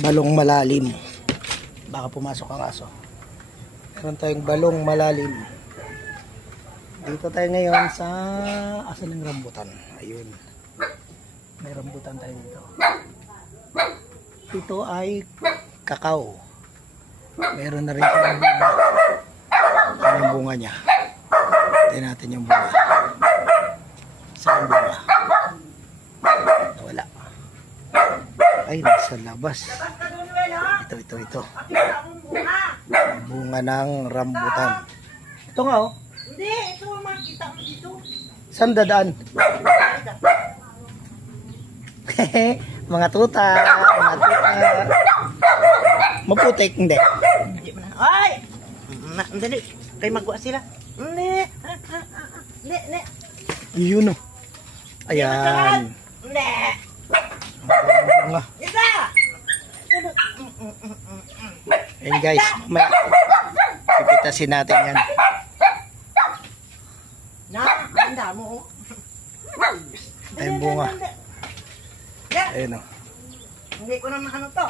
balong malalim. Baka pumasok ang aso. Meron tayong balong malalim. Dito tayo ngayon sa asan ng rambutan. Ayun. May rambutan tayo dito. Ito ay kakao. Meron na rin silang bunga. Ano yung bunga niya? Tignan natin yung bunga. Saan yung bunga? Wala. Ay, nasa labas. Ito. Bunga ng rambutan. Ito nga oh. Hindi, ito ang makikita mo dito. Saan dadaan? Mga tuta. Maputik, hindi. Ay! Dali, kayo magawa sila. Hindi. Hindi. Yun oh. Ayan. Hindi. Bunga. Isa! Ayan guys, may pipitasin natin yan. Handa mo. Ayan bunga. Ayan oh. Hindi ko naman ano to.